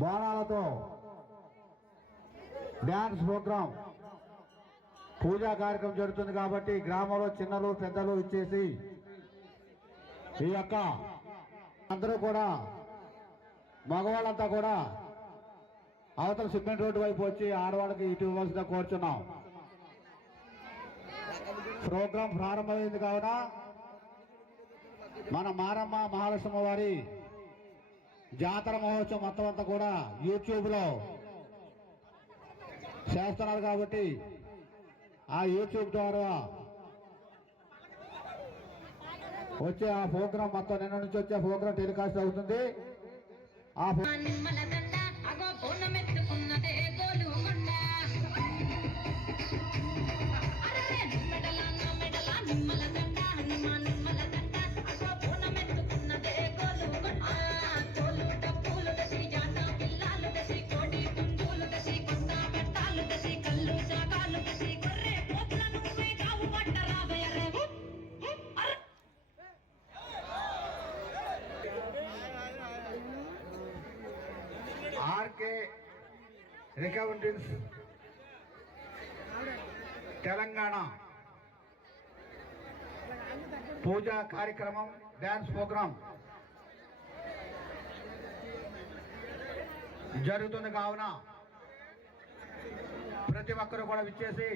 బోనాలతో dance programme పూజా కార్యక్రమం జరుగుతుంది కాబట్టి గ్రామంలో చిన్నలు పెద్దలు ఇచ్చేసి ఈ యొక్క అందరూ కూడా మగవాళ్ళంతా కూడా అవతల సిమెంట్ రోడ్డు వైపు వచ్చి ఆడవాళ్ళకి ఇటు ఇవ్వాల్సిన కోరుచున్నాం. ప్రోగ్రాం ప్రారంభమైంది కావున మన మారమ్మ మహాలక్ష్మి వారి జాతర మహోత్సవం మొత్తం అంతా కూడా యూట్యూబ్ లో చేస్తున్నారు కాబట్టి ఆ యూట్యూబ్ ద్వారా వచ్చే ఆ ప్రోగ్రాం మొత్తం నిన్న నుంచి వచ్చే ప్రోగ్రాం టెలికాస్ట్ అవుతుంది. ఆ ఆర్కే రికమెండెన్స్ తెలంగాణ పూజా కార్యక్రమం డ్యాన్స్ ప్రోగ్రాం జరుగుతుంది కావున ప్రతి ఒక్కరు కూడా విచ్చేసి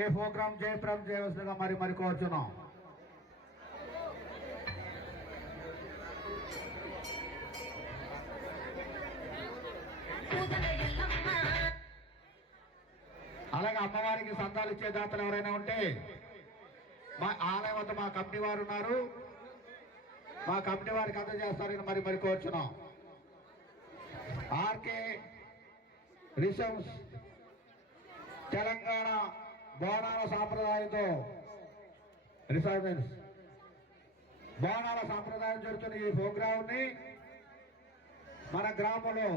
ఈ ప్రోగ్రాం జయప్రదం చేయవలసిందిగా మరి కోరుచున్నాం. అలాగే అమ్మవారికి సంతాలు ఇచ్చే దాతలు ఎవరైనా ఉంటే మా ఆలయం వద్ద మా కమిటీ వారు ఉన్నారు, మా కమిటీ వారికి అందజేస్తారని మరి కోరుచున్నాం. ఆర్కే రిసమ్స్ తెలంగాణ బోనాల సాంప్రదాయంతో రిసర్వెన్స్ బోనాల సాంప్రదాయం జరుగుతున్న ఈ ప్రోగ్రాం ని మన గ్రామంలో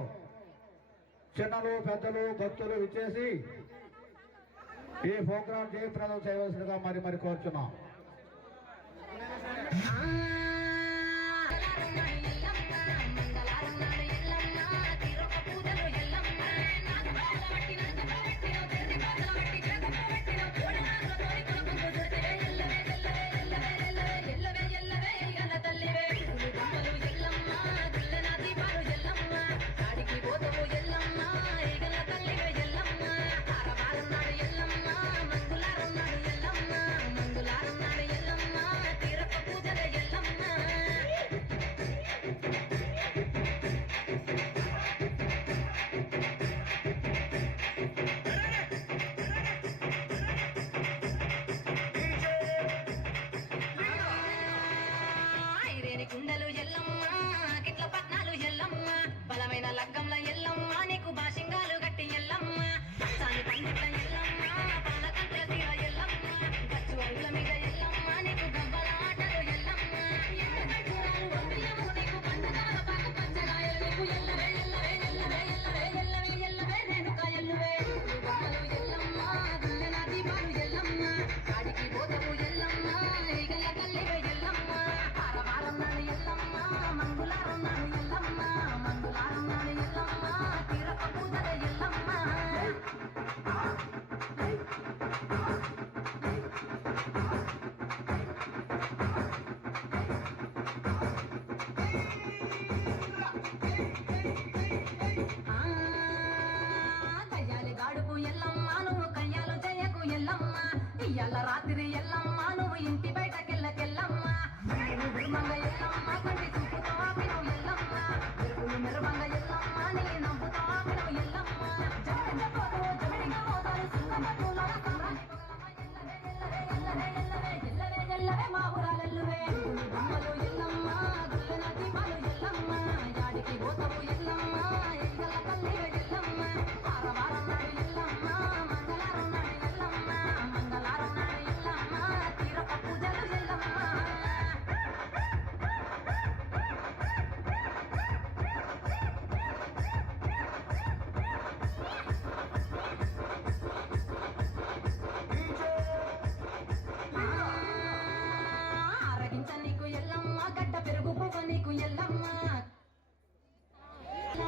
చిన్నలు పెద్దలు భక్తులు విచ్చేసి ఈ ప్రోగ్రాం జయప్రదం చేయవలసిందిగా మరి కోరుచున్నాం.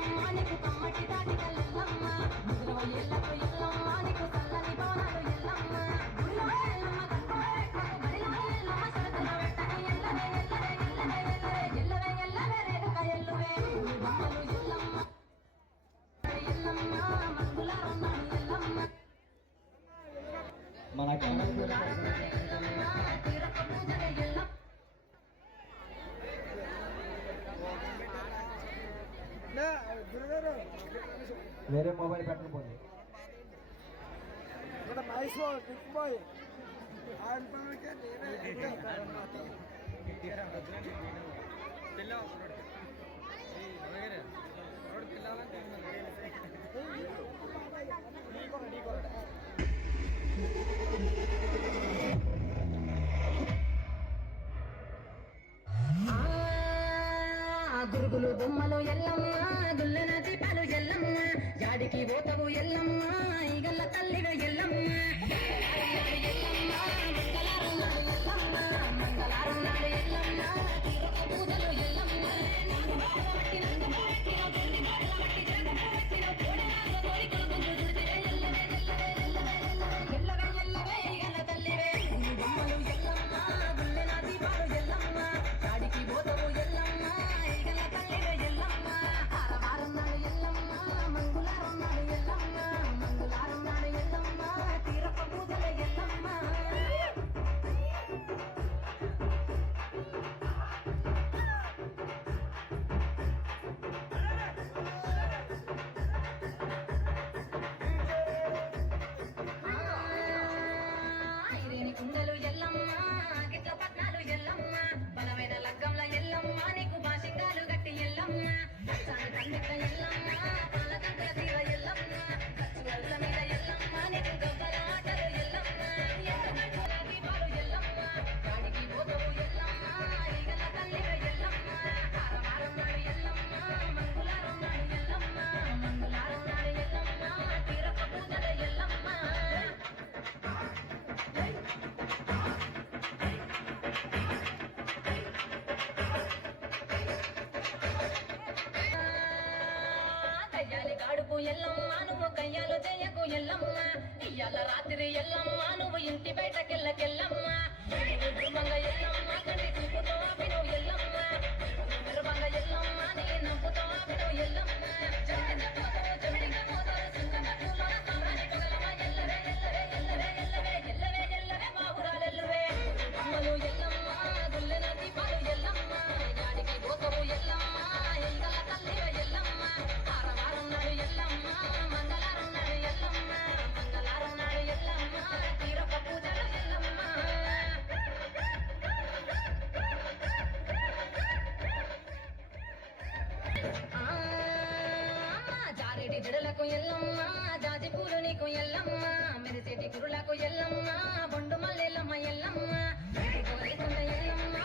ఎల్లమ్మ నీకు కమ్మటి తాటికల్ ఎల్లమ్మ ముదురవ ఎల్లకు ఎల్లమ్మ నీకు చల్లని బోనాలు ఎల్లమ్మ గుడిలో ఎల్లమ్మ కట్టుకోరెక్కకు బడిలో ఎల్లమ్మ సరతుల వెట్టకు ఎల్లవే ఎల్లవే ఎల్లవే ఎల్లవే ఎల్లవే ఎల్లవే రేణుక ఎల్లువే బొమ్మలు ఎల్లమ్మ ఎల్లమ్మ మంగులారన్నాడు ఎల్లమ్మ మన మంగులారన్నాడు ఎల్లమ్మ తీరక పూజల ఎల్లమ్మ వేరే మొబైల్ పెట్టకపోతే గురుగులు బొమ్మలు ఎల్లమ్మ గుల్లన దీపాలు ఎల్లమ్మ జాడికి పోతవు ఎల్లమ్మ ఈగల్ల తల్లిగా ఎల్లమ్మ ఎల్లమ్మ మంగళారం నాడు ఎల్లమ్మ తీరక పూజలు ఎల్లమ్మ ఎల్లవే ఈగల్ల తల్లివే బొమ్మలు ఎల్లమ్మ గుల్లన దీపాలు ఎల్లమ్మ జాడికి పోతవు ఎల్లమ్మ ఈగల్ల తల్లిగా ఎల్లమ్మ ఆరవారం నాడు ఎల్లమ్మ మంగళారం నాడు ఎల్లమ్మ మంగళారం నాడు ఎల్లమ్మ తీరక పూజల ఎల్లమ్మ ఐరేని కుండలు ఎల్లమ్మ గిట్ల పట్నాలు ఎల్లమ్మ బలమైన లగ్గంల ఎల్లమ్మ నీకు బాసింగాలు గట్టి ఎల్లమ్మ అచ్చాని పండిత ఎల్లమ్మ పాలకంకర తీర ఎల్లమ్మ ఖర్చుల మీద ఎల్లమ్మ నీకు గబ్బల ఆటలు ఎల్లమ్మ ఎల్లమ్మ దీపాలు ఎల్లమ్మ గాడికి పోతవు ఎల్లమ్మ ఈగల తల్లిగా ఎల్లమ్మ ఆరవారం నాడు ఎల్లమ్మ మంగళారం నాడు ఎల్లమ్మ మంగళారం నాడు ఎల్లమ్మ తీరక పూజల ఎల్లమ్మ కయ్యాలి కాడుపు ఎల్లమ్మ నువ్వు కయ్యాలు చెయ్యకు ఎల్లమ్మ ఇయ్యాల రాత్రి ఎల్లమ్మ నువ్వు ఇంటి బయటకెళ్ళకెళ్ళమ్మ మంగ ఎల్లమ్మ కంటి చూపుతో ఆపిను ఎల్లమ్మ మెరువంగ ఎల్లమ్మ నీ నవ్వుతో ఆపిను ఎల్లమ్మ జమిడిగా పోతారు సింగన పూలోన సంబరానికి పొగలమ్మ ఎల్లవే ఎల్లవే ఎల్లవే ఎల్లవే ఎల్లవే ఎల్లవే మా ఊరాలెల్లువే అమ్మలు ఎల్లమ్మ గుల్లెన దీపాలు ఎల్లమ్మ గాడికి పోతవు ఎల్లమ్మ ఈగల తల్లిగా ఎల్లమ్మ ఆరవారం నాడు ఎల్లమ్మ మంగళారం నాడు ఎల్లమ్మ మంగళారం నాడు ఎల్లమ్మ తీరక పూజల ఎల్లమ్మ జారెడి జడలకు ఎల్లమ్మ జాజి పూలు నీకు ఎల్లమ్మ మెరిసేటి కురులకు ఎల్లమ్మ బొండు మల్లెల్లమ్మ ఎల్లమ్మ ఎల్లమ్మ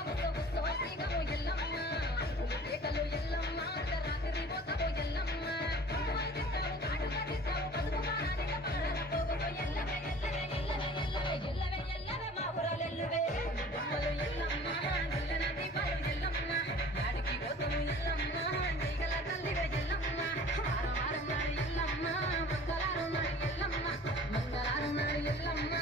ఉత్సవము ఎల్లమ్మ కేకలు ఎల్లమ్మ రాత్రి పోతవు ఎల్లమ్మ కాటుగా తీస్తావు పసుపు బాణానిక పాడన పోగుతో ఎల్లవే ఎల్లవే ఎల్లవే ఎల్లవే ఎల్లవే ఎల్లవే మా ఊరాలెల్లువే బొమ్మలు ఎల్లమ్మ గుల్లన దీపాలు ఎల్లమ్మ గాడికి పోతవు ఎల్లమ్మ ఈగల తల్లిగా ఎల్లమ్మ వారం వారం నాడు ఎల్లమ్మ మంగళారం నాడు ఎల్లమ్మ మంగళారం నాడు ఎల్లమ్మ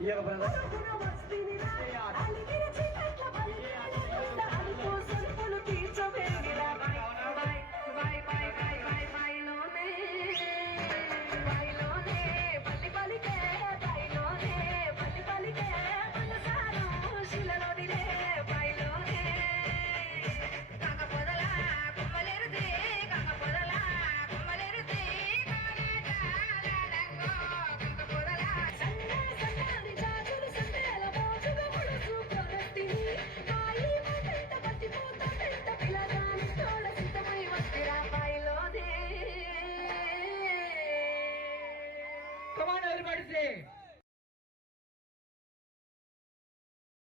ఈ యొక్క brother Come on, everybody say.